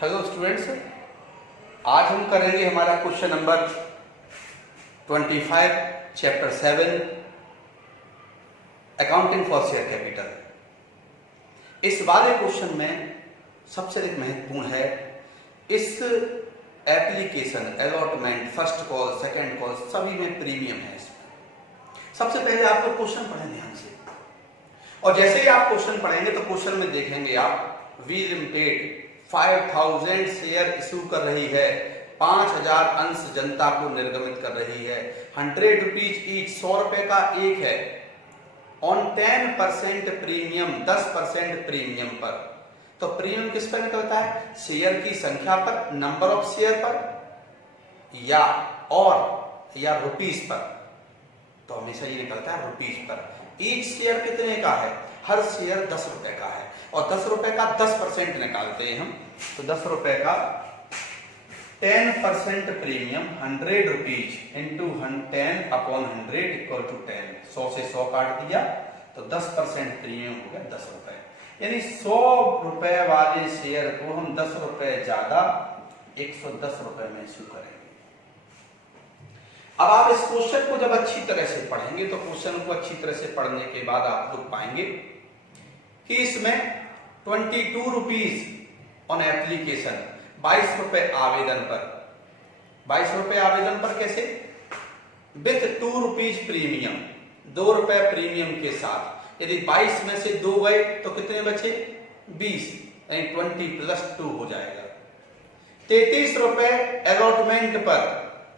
Hello students, आज हम करेंगे हमारा question number 25 chapter 7 accounting for share capital. इस वाले क्वेश्चन में सबसे एक महत्वपूर्ण है, इस application allotment first call second call सभी में प्रीमियम है। इसमें सबसे पहले आप लोग क्वेश्चन पढ़ें ध्यान से, और जैसे ही आप क्वेश्चन पढ़ेंगे तो क्वेश्चन में देखेंगे आप वी लिमिटेड 5000 शेयर इशू कर रही है, 5000 अंश जनता को निर्गमित कर रही है, 100 रुपीज ईच, 100 रुपए का एक है, ऑन 10% प्रीमियम, 10% प्रीमियम पर। तो प्रीमियम किस पर निकलता है? शेयर की संख्या पर, नंबर ऑफ शेयर पर, या रुपीज पर। तो हमेशा ये निकलता है रुपीज पर। ईच शेयर कितने का है? हर शेयर 10 रुपए का है, और 10 रुपए का 10% निकालते हैं हम। तो 10 रुपए का 10% premium 100 rupees into 10 upon 100 equal to 10। 100 से 100 काट दिया तो 10% प्रीमियम हो गया 10 रुपए। यानी 100 रुपए वाले शेयर को हम 10 रुपए ज्यादा 110 रुपए में इशू करेंगे। अब आप इस क्वेश्चन को जब अच्छी तरह से पढ़ेंगे तो क्वेश्चन को अच्छी तरह से पढ़ने के बाद आप लोग पाएंगे कि इसमें 22 रुपीज ऑन एप्लीकेशन, 22 रुपए आवेदन पर। 22 रुपए आवेदन पर कैसे? विथ 2 रुपीज प्रीमियम, 2 रुपए प्रीमियम के साथ। यदि 22 में से 2 गए तो कितने बचे? 20, यानी 20 प्लस 2 हो जाएगा। 33 रुपए अलॉटमेंट पर,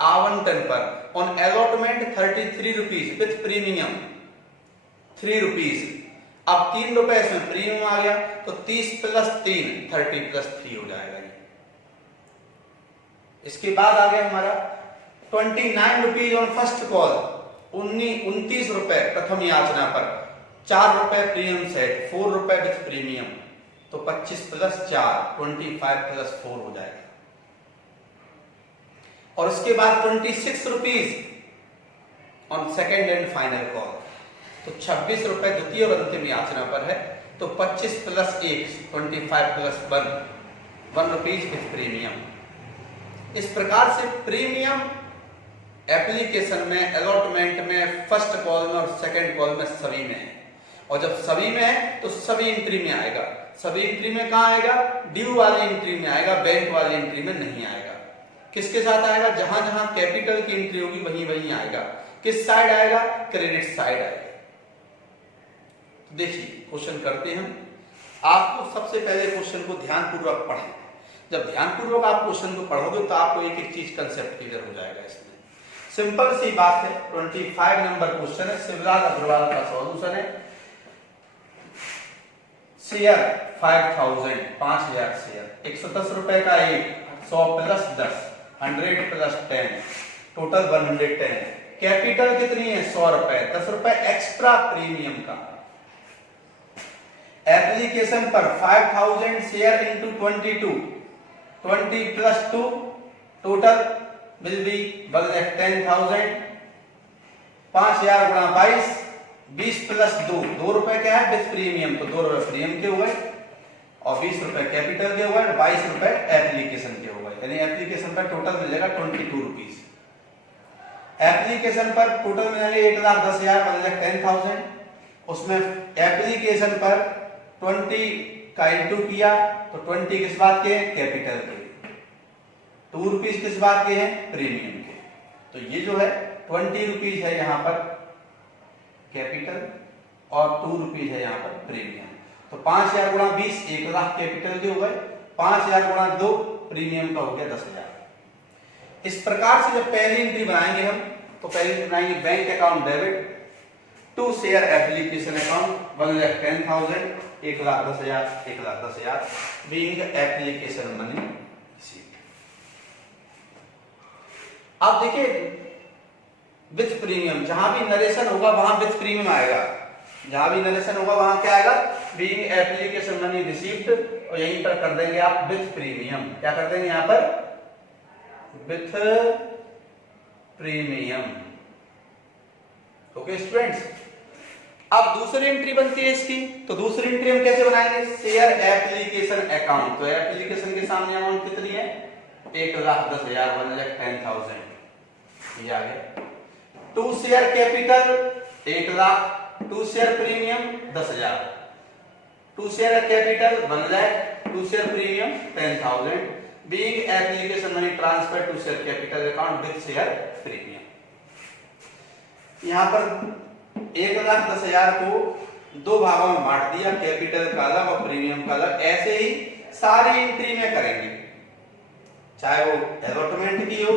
आवंटन पर। On allotment 33 rupees with premium 3 rupees. अब 3 रुपए इसमें प्रीमियम आ गया तो 30 प्लस 3 30 प्लस 3 हो जाएगा। इसके बाद आ गया हमारा 29 रुपीज ऑन फर्स्ट कॉल, 29 रुपए प्रथम याचना पर, 4 रुपए प्रीमियम सेट, 4 रुपए विथ प्रीमियम। तो 25 प्लस 4 25 प्लस 4 हो जाएगा। और इसके बाद 26 rupees on second and final call, तो 26 रुपए द्वितीय और अंतिम याचना पर है। तो 25 plus 1 25 plus 1 rupees with premium. इस प्रकार से प्रीमियम एप्लीकेशन में, अलॉटमेंट में, फर्स्ट कॉल में और सेकंड कॉल में सभी में है। और जब सभी में है तो सभी एंट्री में आएगा। सभी एंट्री में कहां आएगा? ड्यू वाली एंट्री में आएगा, बैंक वाली एंट्री में नहीं आएगा। किसके साथ आएगा? जहां जहां कैपिटल की एंट्री होगी वहीं वहीं आएगा। किस साइड आएगा? क्रेडिट साइड आएगा। तो देखिए क्वेश्चन करते हैं हम। आपको सबसे पहले क्वेश्चन को ध्यानपूर्वक पढ़ें। जब ध्यानपूर्वक आप क्वेश्चन को पढ़ोगे तो आपको एक एक चीज कंसेप्ट क्लियर हो जाएगा। इसमें सिंपल सी बात है, 25 नंबर क्वेश्चन है, शिवराज अग्रवाल का सॉल्यूशन है। शेयर 5000 शेयर, 110 रुपए का एक, 100 प्लस 10, 100 प्लस 10, टोटल 110। कैपिटल कितनी है? 100 रुपए, 10 रुपए एक्स्ट्रा प्रीमियम का। एप्लीकेशन पर 5000 share into 22, 20 plus 2, total will be 10,000। 5000 गुणा 22, 20 प्लस 2, 2 रुपए क्या है? विथ प्रीमियम, तो 2 रुपए प्रीमियम के हुए और 20 रुपए कैपिटल के हुए, 22 रुपए एप्लीकेशन के हुए। यानी एप्लीकेशन पर टोटल मिलेगा 22 रुपीज। एप्लीकेशन पर टोटल मिलेंगे 1,10,000 10,000। उसमें एप्लीकेशन पर 20 का इंटू किया तो 20 किस बात के हैं? कैपिटल के। 2 रुपीज किस बात के हैं? प्रीमियम के। तो ये जो है 20 रुपीज है यहाँ पर कैपिटल और 2 रुपीज है यहाँ पर प्रीमियम। तो 5000 गुणा 20, 1,00,000 कैपिटल के हो गए, 5000 गुणा 2 प्रीमियम का हो गया 10,000। इस प्रकार से जब पहली एंट्री बनाएंगे हम, तो पहली एंट्री बनाएंगे bank account debit to share application account 1,10,000, 1,10,000, 1,10,000 being application money. आप देखिए विथ प्रीमियम, जहां भी नरेशन होगा वहां विथ प्रीमियम आएगा। जहां भी नरेशन होगा वहां क्या आएगा? बीइंग एप्लीकेशन मनी रिसीव्ड, और यहीं पर कर देंगे आप विथ प्रीमियम। क्या कर देंगे यहां पर? With premium. ओके स्टूडेंट्स, अब दूसरी एंट्री बनती है इसकी, तो दूसरी एंट्री हम कैसे बनाएंगे, शेयर एप्लीकेशन अकाउंट। तो एप्लीकेशन के सामने अमाउंट कितनी है, 1,10,000 1,10,000 ये आ गया। To share capital 1,00,000, to share premium 10,000, to share capital 1,00,000, to share premium 10,000, being application money transfer to share capital account with share premium. यहां पर 1,10,000 को दो भागों में बांट दिया, कैपिटल का अलग और प्रीमियम का अलग। ऐसे ही सारी एंट्री में करेंगे, चाहे वो अलॉटमेंट की हो,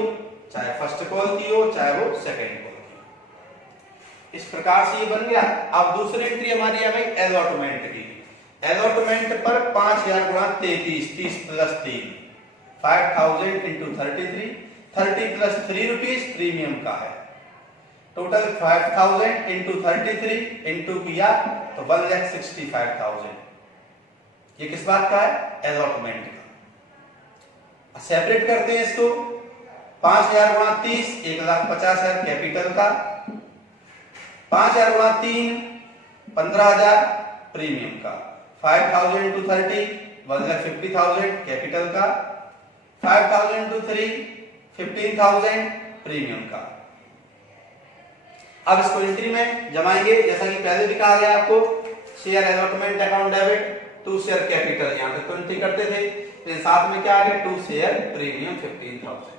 चाहे फर्स्ट कॉल की हो, चाहे वो सेकंड कॉल की हो। इस प्रकार से ये बन गया। अब दूसरी एंट्री हमारी आ गई अलॉटमेंट की। अलॉटमेंट पर 5,000 गुणा 33, 30 plus 3, 5,000 into 33, 30 plus 3 rupees premium का है। टोटल 5,000 इंटू 33 इंटू किया तो 1,65,000। ये किस बात का है, अलॉटमेंट का। सेपरेट करते हैं इसको, 5,000 गुणा 30, 1,50,000 कैपिटल का, 5,000 गुणा 3, 15,000 प्रीमियम का, 5,000 इंटू 30, 1,50,000 कैपिटल का, 5,000 इंटू 3, 15,000 प्रीमियम का। अब इसको एंट्री में जमाएंगे, जैसा कि पहले भी कहा गया आपको, share allotment account debit, to share capital, यहां तक तो एंट्री करते थे, लेकिन साथ में क्या आ गया, to share premium 15,000।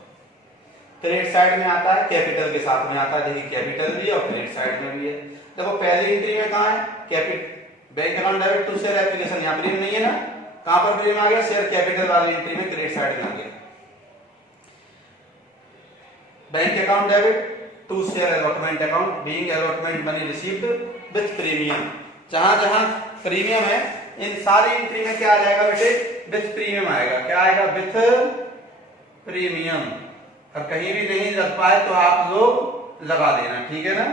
Credit side में आता है, कैपिटल के साथ में आता है, देखिए कैपिटल भी है और क्रेडिट साइड में भी है। देखो पहली एंट्री में कहां है, capital bank account debit to share application, यहां प्रीमियम नहीं है ना, कहां पर प्रीमियम आ गया, शेयर कैपिटल वाली एंट्री में क्रेडिट साइड में आ गया। Bank account debit to share allotment account being allotment money received with premium, जहां जहां प्रीमियम है इन सारी एंट्री में क्या आ जाएगा बेटे, विद प्रीमियम आएगा। क्या आएगा, विद प्रीमियम। और कहीं भी नहीं लग पाए तो आप लोग लगा देना, ठीक है ना,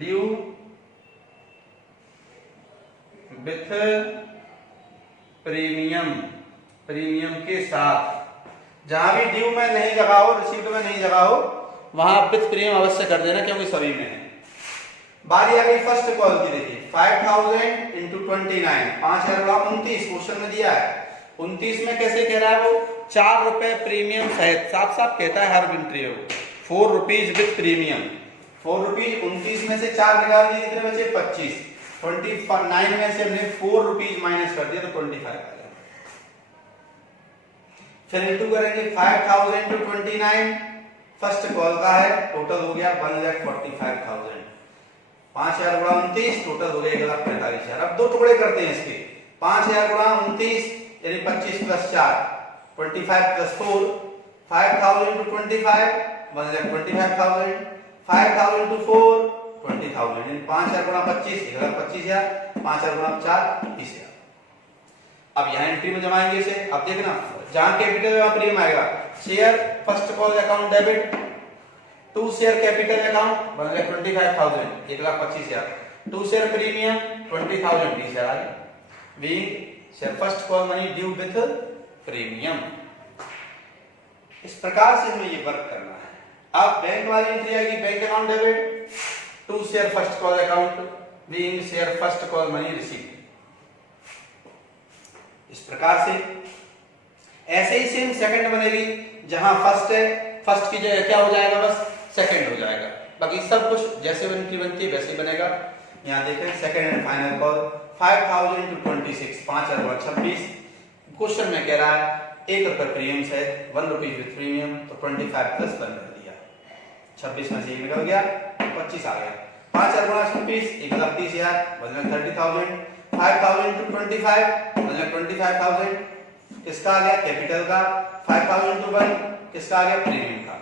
ड्यू विथ प्रीमियम, प्रीमियम के साथ। जहां भी ड्यू में नहीं लगा हो, रिसीव्ड में नहीं लगा हो, वहां विथ प्रीमियम अवश्य कर देना, क्योंकि सभी में है। बारी आ गई फर्स्ट कॉल की, देखिए 5,000 इंटू 29, 5,000 गुणा 29 क्वेश्चन में दिया है। 29 में कैसे कह रहा है वो, 4 रुपए प्रीमियम सहित, साफ साफ कहता है हर एंट्री में 4 रुपीज विथ प्रीमियम। 4 रुपीज 29 में से 4 निकाल दिए, कितने बचे, 25। 29 में से हमने 4 रुपीज माइनस कर दिया तो 25 आ गया। फिर इंटू करेंगे 5,000 इंटू 29, फर्स्ट कॉल का है, टोटल हो गया 1,45,000। 5,000 गुणा 29, टोटल हो गया 1,45,000। अब दो टुकड़े करते हैं इसके, 5,000 गुणा 29 यानी 25 प्लस 4, 25 प्लस 4, 5,000 इंटू 25, 1,25,000, 5,000 इंटू 4, 20,000, यानी 5,000 गुणा 25, 1,25,000, 5,000 गुणा 4, 30,000। अब यहाँ एंट्री में जमाएंगे इसे। अब देखना, जहां कैपिटल वहां प्रीमियम आएगा। Share first call account debit to share capital account 1,25,000, 1,25,000, to share premium 20,000, 20,000 आ गया। Being share first call money due with premium. इस प्रकार से हमें ये वर्क करना है। अब बैंक वाली एंट्री आएगी, bank account debit to share first call account being share first call money received. इस प्रकार से ऐसे ही सेम सेकंड बनेगी, जहां फर्स्ट है, फर्स्ट की जगह क्या हो जाएगा, बस सेकंड हो जाएगा। बाकी सब कुछ जैसे एंट्री बनती है वैसे ही बनेगा। यहां देखें second and final call 5,000 into 26, 5,000 गुणा 26। क्वेश्चन में कह रहा है 1 रुपए प्रीमियम से 1 रुपीज विथ प्रीमियम, तो 25 प्लस 1 कर दिया, 26 में से 1 निकल गया, 25 आ गया। 5,000 गुणा 26, 1,30,000, 1,30,000, 5,000 इंटू 25, 1,25,000 किसका आ गया, कैपिटल का। 5,000 इंटू 1 किसका आ गया, प्रीमियम का।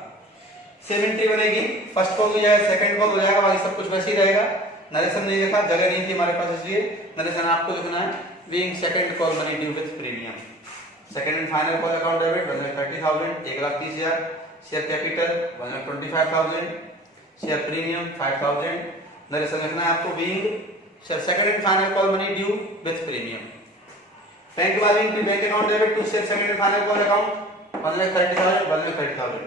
सेम एंट्री बनेगी, फर्स्ट कॉल हो जाएगा, सेकंड कॉल हो जाएगा, बाकी सब कुछ वैसे ही रहेगा। नरेशन नहीं लिखा, जगह नहीं थी हमारे पास, इसलिए नरेशन आपको लिखना है being second call money due with premium. Second and final call account debit 1,30,000, 1,30,000, share capital 1,25,000, share premium 5,000। Narration लिखना है आपको being share second and final call money due with premium. Bank वाली bank account debit to share second and final call account 1,30,000, 1,30,000,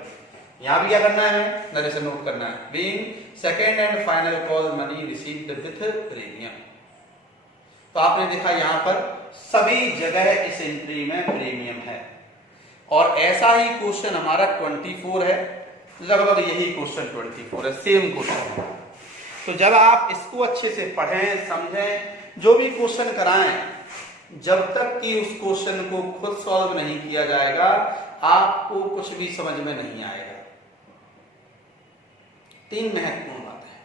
यहां भी क्या करना है, narration note करना है। Being second and final call money received with premium. तो आपने देखा यहां पर सभी जगह इस एंट्री में प्रीमियम है। और ऐसा ही क्वेश्चन हमारा 24 है, लगभग यही क्वेश्चन 24 है, सेम क्वेश्चन है। तो जब आप इसको अच्छे से पढ़ें, समझें, जो भी क्वेश्चन कराएं, जब तक कि उस क्वेश्चन को खुद सॉल्व नहीं किया जाएगा आपको कुछ भी समझ में नहीं आएगा। 3 महत्वपूर्ण बातें हैं।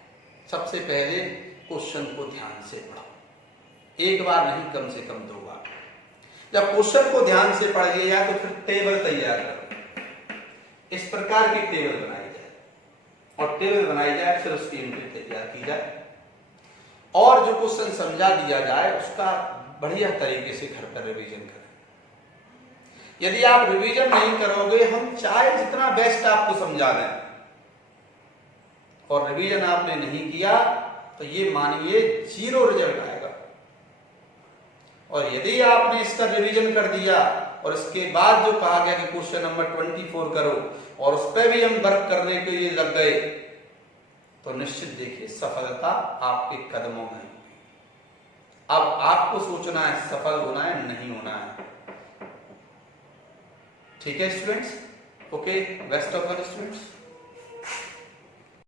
सबसे पहले क्वेश्चन को ध्यान से पढ़ो, एक बार नहीं, कम से कम 2 बार। जब क्वेश्चन को ध्यान से पढ़ लिया तो फिर टेबल तैयार करो, इस प्रकार की टेबल बनाई जाए, और टेबल बनाई जाए फिर उसकी एंट्री तैयार की जाए, और जो क्वेश्चन समझा दिया जाए उसका बढ़िया तरीके से घर पर रिवीजन करें। यदि आप रिवीजन नहीं करोगे, हम चाहे जितना बेस्ट आपको समझा दें, और रिवीजन आपने नहीं किया तो ये मानिए 0 रिजल्ट आएगा। और यदि आपने इसका रिवीजन कर दिया और इसके बाद जो कहा गया कि क्वेश्चन नंबर 24 करो, और उस पर भी हम वर्क करने के लिए लग गए, तो निश्चित देखिए सफलता आपके कदमों में। अब आपको सोचना है सफल होना है नहीं होना है। ठीक है students? Okay, best of luck students.